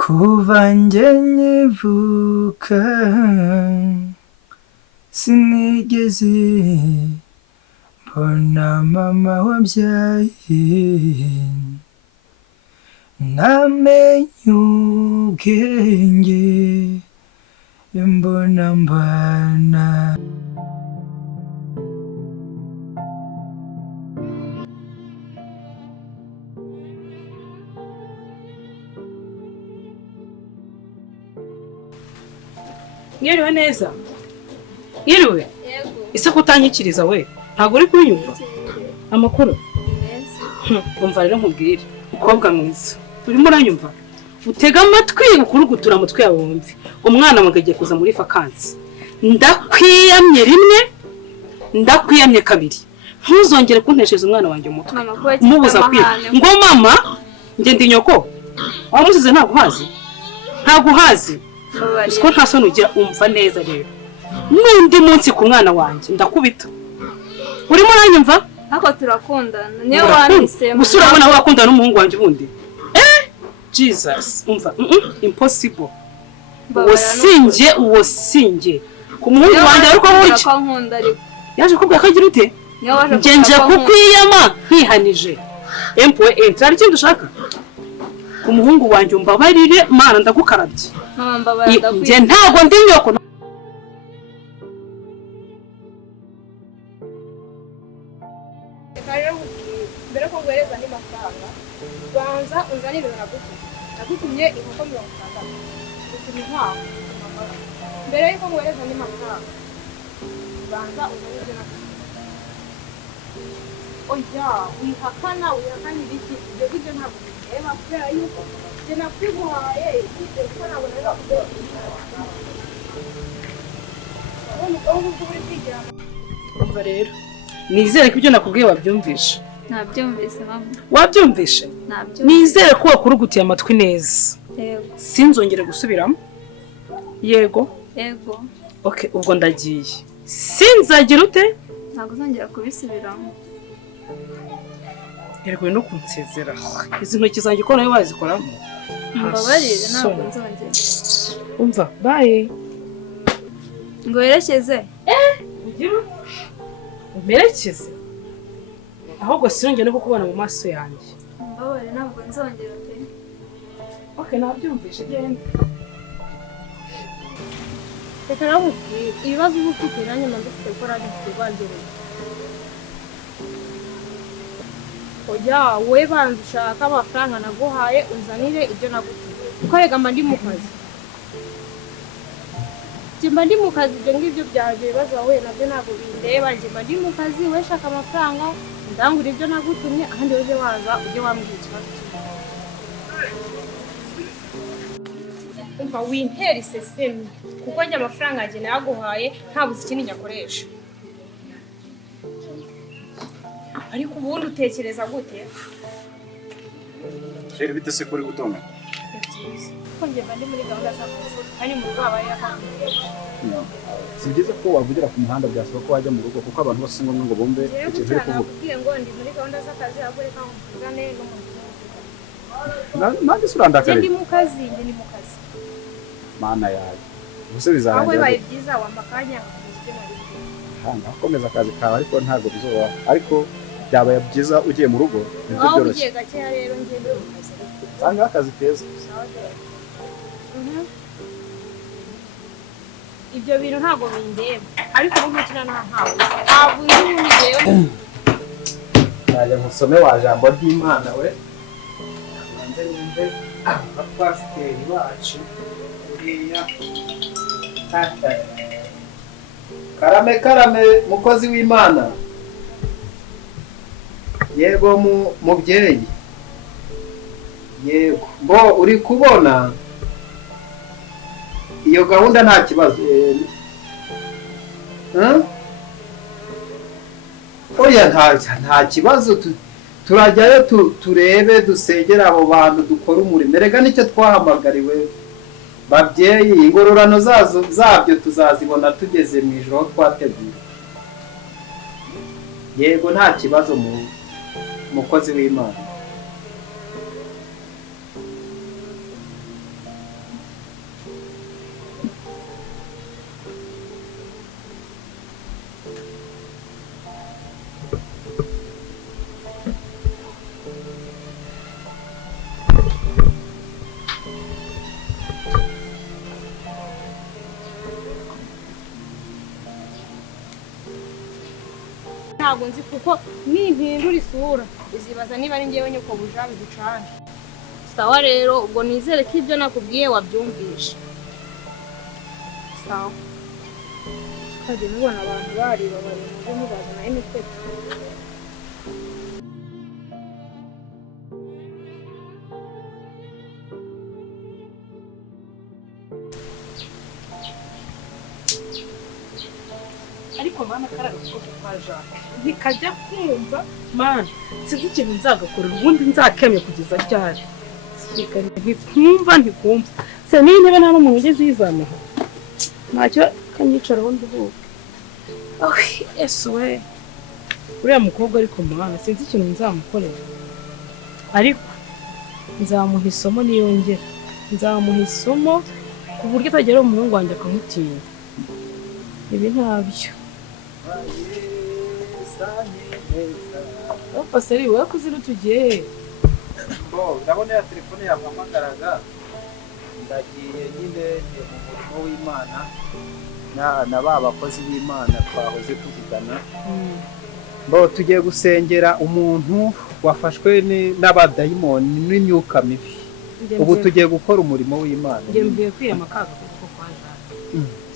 kuva njye nkivuka sinigeze mbona mama wabyaye, namenye ubwenge mbona mbana. Ngiriwe neza. Ngiriwe. Ise kutanyikiriza we. Ntago uri kunyumva. Amakuru. Umva rero nkubwire. Mukobwa mwiza. Urimo uranyumva? Utega amatwi ukurugutura mutwe yawe wumve. Umwana mugagiye kuza muri vacancy. Ndakwiyamye rimwe. Ndakwiyamye kabiri. Ntuzongere kuntesheza umwana wanjye umutwe. Mubuza kwiga. Ngo mama, nge ndi nyoko. Wamusize ntaguhazi. Ntaguhazi. Usko nta soni ugira umva neza rero. Nundi munsi ku mwana wanjye ndakubita. Urimo uranyumva? Ako turakundana. Niyo wanisema. Gusura abana bakundana n'umuhungu wanjye bundi. Jesus, umva. Impossible. Uwosinge. Ku muhungu wanjye ariko buki. Yaje kubwa kagira ute? Ngenje kukwiyama nkihanije. Empwe entrari kindu shaka. Ku muhungu wanjye umbabarire mana ndagukarabye. Nge ntago ndi nyoko. Mbere ko ngwereza ni mafaranga banza unzanire nagutumye inkoko 60 gutumye nkaho mbere yuko ngwereza ni mafaranga banza unzanire oya wihakana ibiki ibyo byo ntabwo bireba kubera yuko je nakwiguhaye ibyo ko nabonera umva rero nizere ko ibyo nakubwiye wabyumvisha. Nabyumvise mama. Wabyumvishe? Nabyumvise. Nizere ko wakurugutiye amatwi neza. Yego. Sinzongere gusubiramo. Yego. Yego. Okay, ubwo ndagiye. Sinzagira ute? Ntabwo uzongera kubisubiramo. Yego no kunsezera. Izi ntoki zanjye ko nawe wazikoramo. Mbabarire ntabwo nzongera. Umva, bye. Ngo yerekeze. Ugira? Umerekeze? Ahubwo sinongeye no kukubona mu maso yanjye. Mbabarire ntabwo nzongera pe. Okay, nabyumvishe genda. Reka nakubwire ibibazo uba ufite nanjye ndafite ko ari kubangerera. Oya, wowe banza ushaka amafaranga naguhaye unzanire ibyo nagutumye. Kuko rega ndi mu kazi. Jimba ndi mu kazi ibyo ngibyo byaje ibibazo wowe nabyo ntabwo bindeba. Jimba ndi mu kazi we shaka amafaranga ndangura ibyo nagutumye ahandi uje waza ujye wambwira ikibazo. Umva wintera isesemi kuko njye amafaranga njye naguhaye ntabuze ikindi nyakoresha. Ariko ubundi utekereza gute? Sheri bite se kuri gutonga? Ko njye bandi muri gahunda z'akazi ari mu rwaba y'akazi. Si byiza ko wavugira ku muhanda byasaba ko wajya mu rugo kuko abantu bose ngombwa ngo bombe ikintu uri kuvuga. Ngo ndi muri gahunda z'akazi agore ka mvugane n'umuntu. Nanjye surandakare. Ndi mu kazi. Mana yawe. Ubuse bizarangira. Aho baye byiza wamakanya akuzwe muri. Hanga komeza akazi kawe ariko ntago bizoba. Ariko byabaye byiza ugiye mu rugo nibyo byoroshye. Aho ugiye gake rero ngende mu kazi. Sanga akazi keza. Ibyo bintu ntago bindeba ariko n'umutima ntahawe. Ntabwo ndi rero. Naje musome wa jambo ry'Imana we. Banze nimbe abapasiteri bacu uriya. Karame mukozi w'Imana. Yego mubyeyi. Yego mbo uri kubona iyo gahunda nta kibazo. Oya nta kibazo turajyayo turebe dusengera abo bantu dukora umurimo. Erega nicyo twahamagariwe babyeyi, ingororano zabyo tuzazibona tugeze mu ijoro twateguye. Yego nta kibazo mukozi w'Imana. ntabwo nzi kuko nimpindura isura uzibaza niba ari njyewe nyoko buja biducanje. Sawa rero ubwo nizere ko ibyo nakubwiye wabyumvisha. Sawa. Kaje mubona abantu bari babari mu mubazana imitwe. ariko mana karara ko twaje ntikajya kumva mana sinzi ikintu nzagakorera ubundi nzakemye kugeza ryari ntikumva se n'intebe nta n'umuntu ugeze yizanaho ntacyo kanyicaraho nduhuke ese we uriya mukobwa ariko mana sinzi ikintu nzamukorera ariko nzamuha isomo niyongera nzamuha isomo ku buryo atagera umuhungu wanjye akamutinya ibi ntabyo Paseri wewe kuzira tugiye ndabona ya telefone yampamagaraga ndagiye nyine mu murimo w'Imana na ba bakozi b'Imana twahoze tuvugana tugiye gusengera umuntu wafashwe n'abadayimoni n'imyuka mibi ubu tugiye gukora umurimo w'Imana ngiye mvuye kwiyama kaga kuko kwaje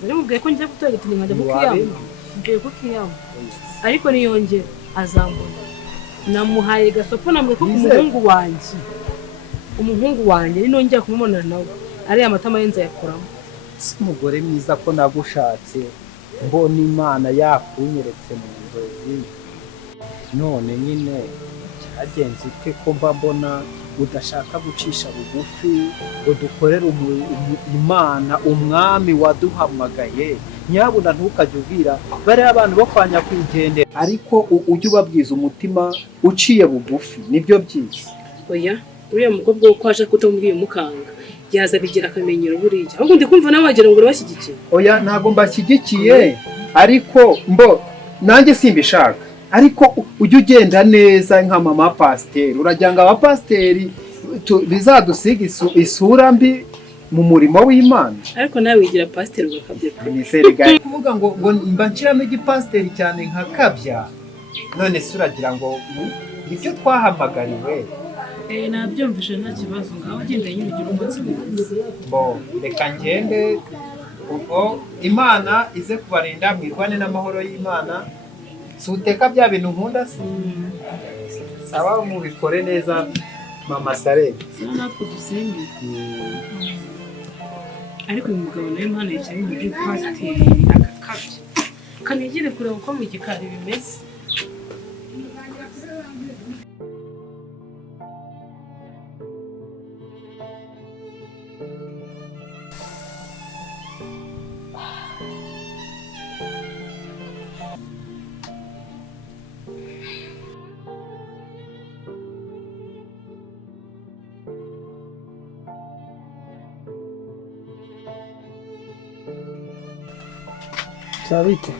sari mubwiye ko ngiye gutora ikintu nkajya kukiyama ngiye kukiyama ariko niyongera azambona namuhaye gasopo namwe ko umuhungu wanjye ni nongera kumubonana nawe ari amatama yenza yakoramo umugore mwiza ko nagushatse mbona Imana yakunyeretse mu nzozi none nyine cyagenze ite ko mbona udashaka gucisha bugufi ngo dukorere Imana umwami waduhamagaye nyabuna ntukajye ubwira bari abantu bo kwanya kwigendera ariko ujye ubabwiza umutima uciye bugufi nibyo byiza oya uriya mukobwa wo kwaje kutamubwiye umukanga yaza bigira akamenyero buriya ahubwo ndi kumva nawe wagira ngo urabashyigikiye oya ntago mbashyigikiye ariko nanjye simbishaka ariko ujye ugenda neza nka mama pasiteri uragira ngo abapasiteri bizadusiga isura mbi mu murimo w'Imana ariko nawe wigira pasiteri ugakabya niserega kuvuga ngo mba nshyiramo igipasiteri cyane nka kabya none se uragira ngo ibyo twahamagariwe nabyumvise nta kibazo ngaho ugenda nyine ugira umunsi mwiza reka ngende ubwo Imana ize kubarinda mwirwane n'amahoro y'Imana suteka bya bintu nkunda se saba mubikore neza mama Sare natwe dusenge ariko uyu mugabo nawe Imana yashyira mu by'ipasiteri agakabya kanigire kureba uko mu gikari bimeze Sabite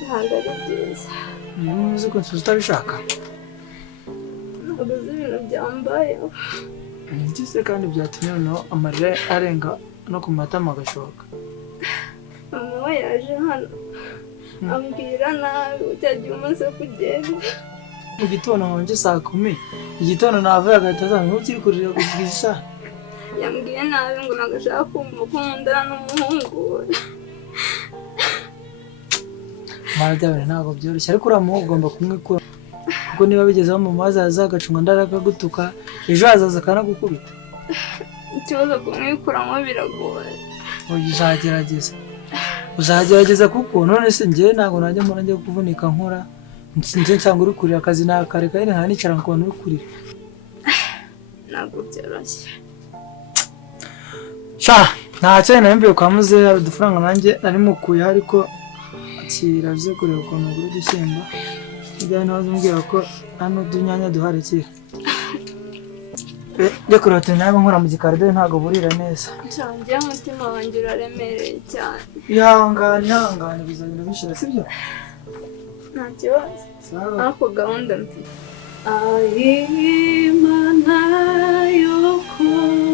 ntabwo ari byiza uzi ko tutabishaka ntabwo uzi ibintu byambayeho ngize kandi byatumye noneho amarira arenga no ku matama agashoka mama we yaje hano ambwira nabi ujyagiye umaze kugenda mu gitondo nkonje saa 10 igitondo navuye agahita azana ukiri kurira kugira isaha yambwiye nabi ngo nagashaka kumva ko nkundana n'umuhungu we Marajya ntabwo byoroshye ariko uramuha ugomba kumwikura kuko niba bigezeho mu mazi azagacunga ndarakagutuka ejo hazaza akanagukubita ikibazo kumwikuramo biragoye uzagerageza kuko none se njyewe ntabwo najya mbona njya kuvunika nkora nze nsanga uri kurira akazi nakareka nyine nkanicara nkabona uri kurira ntabwo byoroshye ntacyo nari kwa muzehe hari udufaranga nanjye nari mukuye ariko kiravuze kureba ukuntu ugura udushyimbo njyana nawe umbwira ko hano udunyanya duhari kira njya kureba utunyanya nkora mu gikari dore ntabwo burira neza nsangiye umutima wanjye uraremereye cyane ihangane bizagenda bishira sibyo nta kibazo ariko gahunda mfite Imana y'ukuri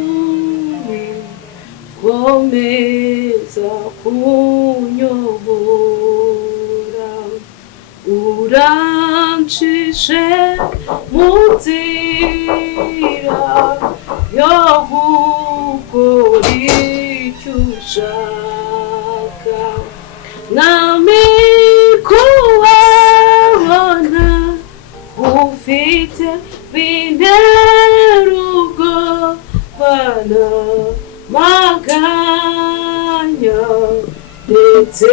komeza kunyobora Mana maganya ndetse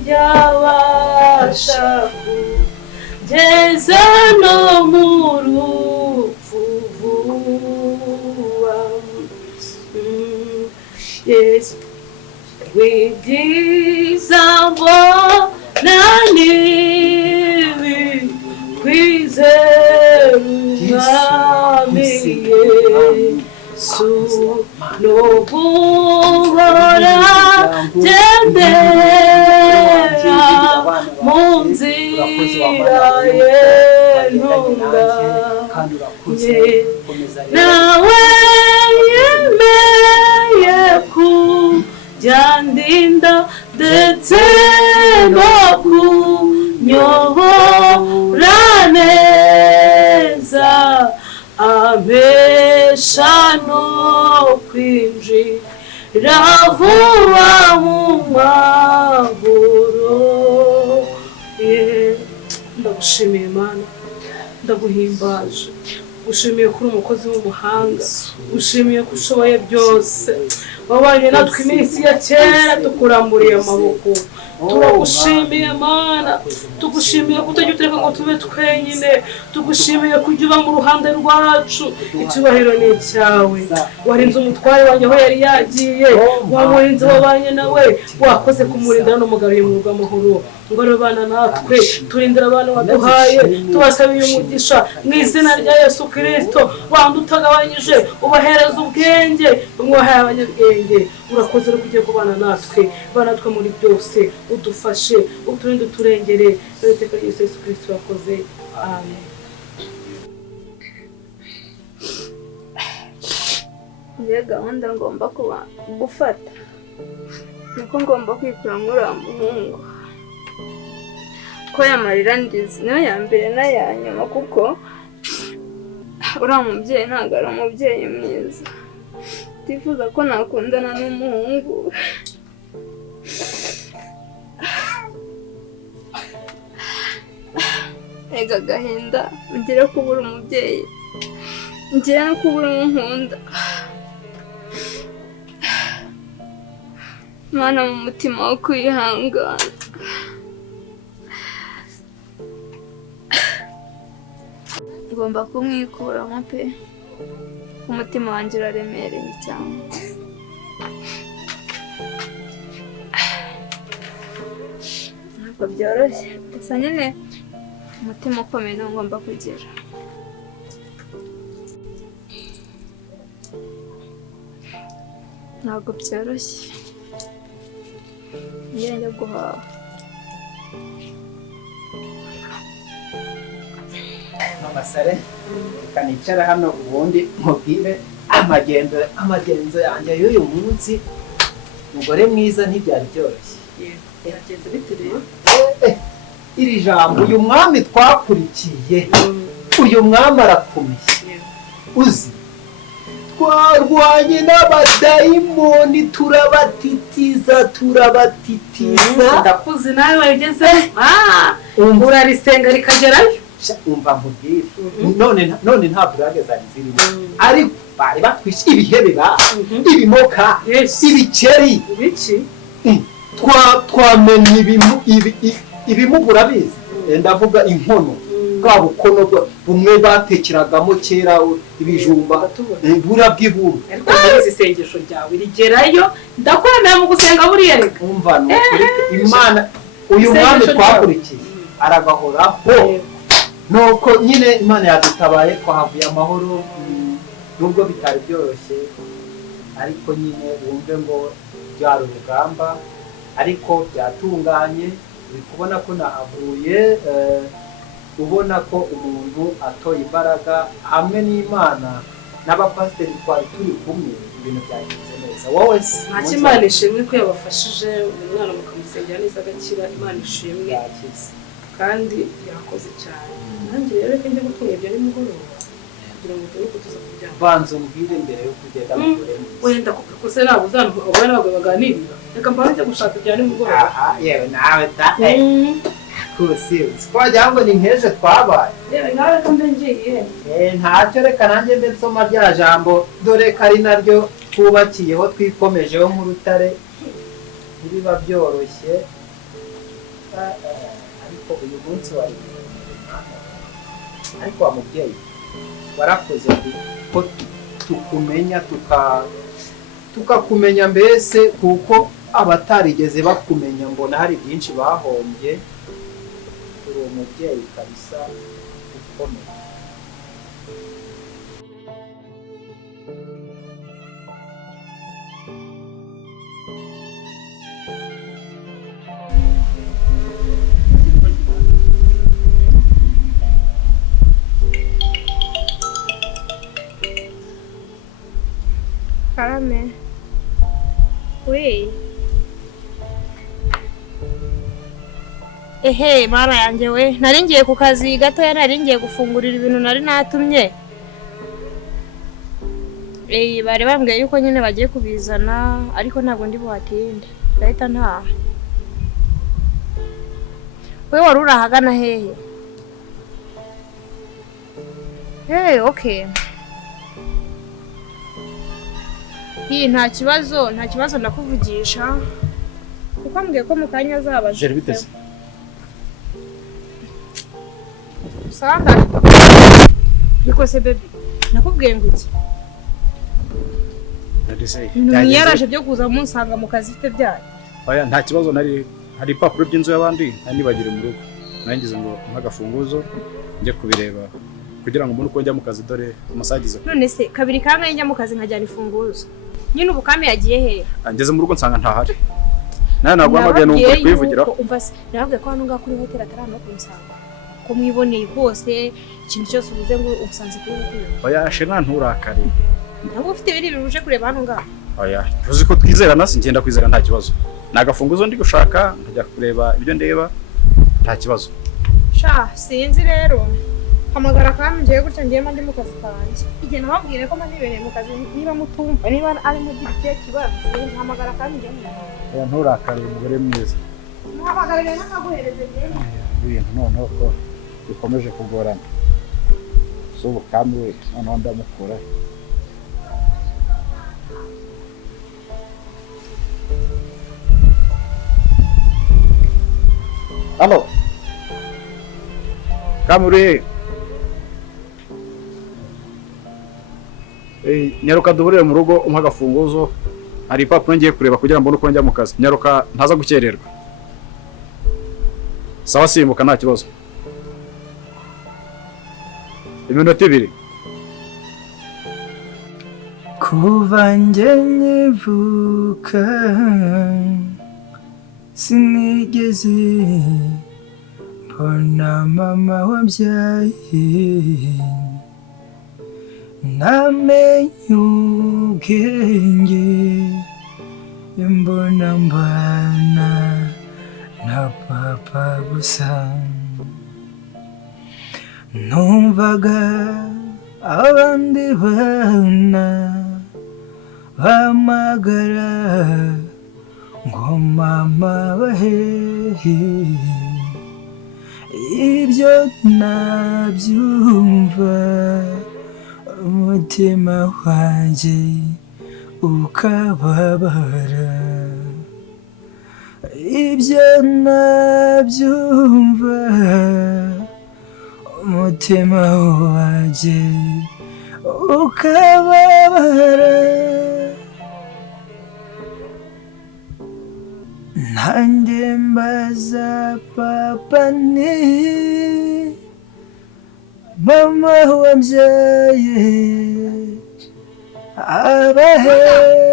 byabasha kugeza no mu rupfu vuba. Yesu wibyiza mbona nibi kwizera umwami Yesu no guhora gendera mu nzira ye ntunganye nawe yemeye kujyandinda ndetse no kunyobora neza ampesha no kwinjira vuba mu mahoro. Ndagushimiye Mana, ndaguhimbaje, gushimiye kuri umukozi w'umuhanga, gushimiye ko ushoboye byose, wabanye natwe iminsi ya kera tukuramburiye amaboko. Turagushimiye Mana, tugushimiye kutajya utureka ngo tube twenyine, tugushimiye kujya uba mu ruhande rwacu. Icyubahiro ni icyawe. Warinze umutware wanjye aho yari yagiye, wamurinze wabanye nawe, wakoze kumurinda n'umugaruye mu rw'amahoro. Ngorora abana natwe, turindira abana waduhaye, tubasabiye umugisha mu izina rya Yesu Kristo. Wandi utagabanyije ubahereza ubwenge, umwahaye abanyabwenge. Urakoze rero kugiye kubana natwe, banatwe muri byose, udufashe, uturinde uturengere. Iteka rya Yesu Kristo wakoze. Amen. Njye gahunda ngomba gufata nuko ngomba kwikura muri uriya muhungu, ko yamarira ndizi niyo ya mbere n'aya nyuma, kuko uriya mubyeyi ntabwo ari umubyeyi mwiza. Ndifuza ko nakundana n'umuhungu. Ega agahinda ugere kubura umubyeyi, ngere no kubura umunkunda. Mana mu mutima wo kwihangana, ngomba kumwikuramo pe, umutima wanjye uraremereye cyane. Ntabwo byoroshye, gusa nyine umutima ukomeye niwo ngomba kugira. Ntabwo byoroshye, njya guhaha. Masare kanicara hano ubundi mubwire amagenzo yanjye y'uyu munsi. Umugore mwiza ntibyari byoroshye. Yagenze bite rero? Iri jambo uyu mwami twakurikiye, uyu mwami arakomeye. Uzi twarwanye n'abadayimoni turabatitiza. Ndakuzi nawe wageze urarisenga rikagerayo. Umva nkubwire, none ntabwo urageza zirimo, ariko bari batwishe ibihebe ibimoka, ibikeri, twamenye ibimugu urabizi, ndavuga inkono, bwa bukono bumwe batekeragamo kera ibijumba, bura bw'iburu. Ariko nzi isengesho ryawe rigerayo, ndakwemera mu gusenga buriya reka. Umva Imana, uyu mwami twakurikiye aragahoraho. Nuko nyine Imana yadutabaye, twahavuye amahoro, nubwo bitari byoroshye, ariko nyine wumve ngo byari urugamba, ariko byatunganye. Uri kubona ko nahavuye, ubona ko umuntu atoye imbaraga hamwe n'Imana n'abapasiteri twari turi kumwe, ibintu byagenze neza. Wowe ntacyo Imana ishimwe ko yabafashije umwana mukamusengera neza agakira. Imana ishimwe kandi yakoze cyane. Nanjye rero reka njye gutunga ibyo nimugoroba kugira ngo tube tuza kuryama. Banza umbwire mbere yo kugenda mugore. Wenda kuko ntabwo uzanubona n'abagabo baganirira. Reka mbanze gushaka ibya nimugoroba. Yewe nawe Kusi twajya ngo ni nkeje twabaye. Reba nawe ko mbengiye. Ntacyo reka nanjye mbe nsoma rya jambo dore kari naryo twubakiyeho twikomejeho nk'urutare biba byoroshye. Ariko uyu munsi wari ariko wa mubyeyi warakoze ko tukumenya tukakumenya mbese kuko abatarigeze bakumenya mbona hari byinshi bahombye. Uri umubyeyi kabisa ukomeye. Karame. Oui. Ehe, mara yanjye we. Nari ngiye ku kazi gatoya, nari ngiye gufungurira ibintu nari natumye. Bari bambwiye yuko nyine bagiye kubizana, ariko ntabwo ndi buhatinde. Ndahita ntaha. We wari urahagana hehe? Okay. Nta kibazo ndakuvugisha. Kuko ambwiye ko mu kanya azaba. Jeri biteze. Sanga. Bikose baby. Nakubwiye ngo iki? Ndadise. Yaraje byo kuza munsanga mu kazi ifite byayo. Oya nta kibazo hari ipapuro by'inzu y'abandi nibagire mu rugo. Nangize ngo mpagafunguzo njye kubireba kugira ngo umuntu uko njya mu kazi dore amasagize. None se kabiri kangahe njya mu kazi nkajyana ifunguzo? Nyine ubukame yagiye he? Angeze mu rugo nsanga ntahari. Naye nagwa amabye n'umwe kwivugira. Umva se nababwiye ko hano kuri hotel atarano kunsanga. Ko mwiboneye hose ikintu cyose ubuze ngo ubusanze kuri hotel. Oya shena nturakare. Ntabwo ufite ibiri biruje kureba hano ngaho. Oya uzi ko twizerana ngenda kwizera nta kibazo. Nagafunguzo ndi gushaka nkajya kureba ibyo ndeba nta kibazo. Sha sinzi rero. Hamagara kandi ngiye gutya ngiye mandi mu kazi kanjye. Igihe nababwire ko manibereye mu kazi niba mutumva niba ari mu gihe kibazo hamagara kandi ngiye. Oya nturakare umugore mwiza. Muhamagara rero nakaguhereze ngiye. Ibintu noneho ko bikomeje kugorana. So kamwe noneho ndamukura. Halo. Kamuri. Nyaruka duhurire mu rugo umpa agafunguzo. Hari ipapuro ngiye kureba kugira ngo mbone uko njya mu kazi. Nyaruka ntaza gukererwa. Sawa simbuka nta kibazo. Iminota 2. Kuva njye nkivuka sinigeze mbona mama wabyaye. Namenye ubwenge mbona mbana na papa gusa. Numvaga abandi bana bamagara ngo mama bahehe. Ibyo nabyumva umutima wanjye ukababara. Ibyo nabyumva umutima wanjye ukababara. Nanjye mbaza papa ni mama wabyaye abahe.